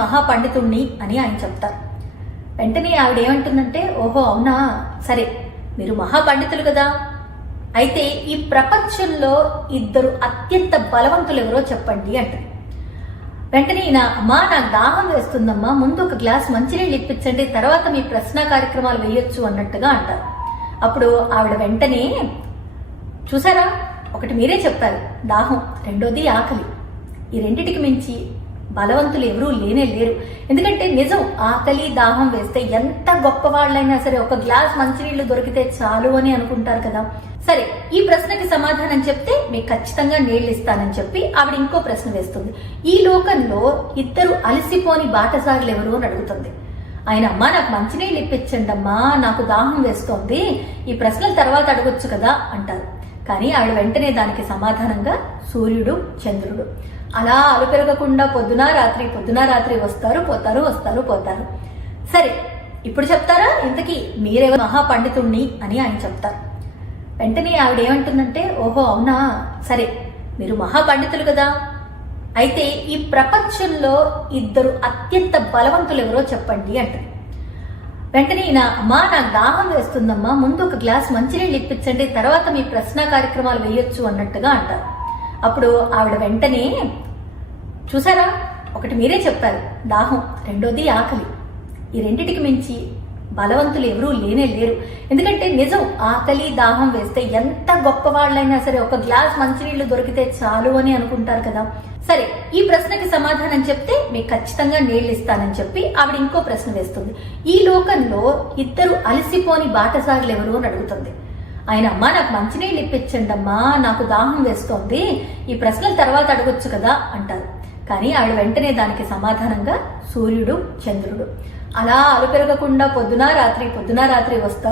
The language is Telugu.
మహాపండితుణ్ణి అని ఆయన చెప్తారు. వెంటనే ఆవిడ ఏమంటుందంటే, ఓహో అవునా, సరే మీరు మహాపండితులు కదా, అయితే ఈ ప్రపంచంలో ఇద్దరు అత్యంత బలవంతులు ఎవరో చెప్పండి అంటారు. వెంటనే ఈయన, అమ్మా నాకు దాహం వేస్తుందమ్మా, ముందు ఒక గ్లాస్ మంచినీళ్ళు ఇప్పించండి, తర్వాత మీ ప్రశ్న కార్యక్రమాలు వేయొచ్చు అన్నట్టుగా అంటారు. అప్పుడు ఆవిడ వెంటనే, చూసారా, ఒకటి మీరే చెప్పారు దాహం, రెండోది ఆకలి, ఈ రెండిటికి మించి బలవంతులు ఎవరూ లేనే లేరు. ఎందుకంటే నిజం, ఆకలి దాహం వేస్తే ఎంత గొప్ప వాళ్ళైనా సరే ఒక గ్లాస్ మంచినీళ్లు దొరికితే చాలు అని అనుకుంటారు కదా. సరే, ఈ ప్రశ్నకి సమాధానం చెప్తే మీకు ఖచ్చితంగా నీళ్లు ఇస్తానని చెప్పి ఆవిడ ఇంకో ప్రశ్న వేస్తుంది. ఈ లోకంలో ఇద్దరు అలసిపోని బాటసారులు ఎవరు అని అడుగుతుంది. ఆయన, అమ్మా నాకు మంచినీళ్ళు ఇప్పించండి అమ్మా, నాకు దాహం వేస్తోంది, ఈ ప్రశ్నల తర్వాత అడగొచ్చు కదా అంటారు. కానీ ఆవిడ వెంటనే దానికి సమాధానంగా సూర్యుడు చంద్రుడు అలా అలుపెరగకుండా పొద్దున రాత్రి వస్తారు పోతారు, వస్తారు పోతారు. సరే ఇప్పుడు చెప్తారా ఇంతకీ మీరెవరు మహాపండితుణ్ణి అని ఆయన చెప్తారు. వెంటనే ఆవిడ ఏమంటుందంటే, ఓహో అవునా, సరే మీరు మహాపండితులు కదా, అయితే ఈ ప్రపంచంలో ఇద్దరు అత్యంత బలవంతులు ఎవరో చెప్పండి అంటారు. వెంటనే ఈయన, అమ్మా నాకు దాహం వేస్తుందమ్మా, ముందు ఒక గ్లాస్ మంచినీళ్ళు ఇప్పించండి, తర్వాత మీ ప్రశ్న కార్యక్రమాలు వేయొచ్చు అన్నట్టుగా అంటారు. అప్పుడు ఆవిడ వెంటనే, చూసారా, ఒకటి మీరే చెప్పారు దాహం, రెండోది ఆకలి, ఈ రెండిటికి మించి బలవంతులు ఎవరూ లేనే లేరు. ఎందుకంటే నిజం, ఆకలి దాహం వేస్తే ఎంత గొప్ప వాళ్ళైనా సరే ఒక గ్లాస్ మంచినీళ్లు దొరికితే చాలు అని అనుకుంటారు కదా. సరే, ఈ ప్రశ్నకి సమాధానం చెప్తే మీకు ఖచ్చితంగా నీళ్లు ఇస్తానని చెప్పి ఆవిడ ఇంకో ప్రశ్న వేస్తుంది. ఈ లోకంలో ఇద్దరు అలసిపోని బాటసారులు ఎవరు అని అడుగుతుంది. ఆయన, అమ్మా నాకు మంచినీళ్ళు ఇప్పించండి అమ్మా, నాకు దాహం వేస్తోంది, ఈ ప్రశ్నల తర్వాత అడగొచ్చు కదా అంటారు. కానీ ఆవిడ వెంటనే దానికి సమాధానంగా సూర్యుడు చంద్రుడు అలా అలుపెరగకుండా పొద్దున రాత్రి వస్తారు.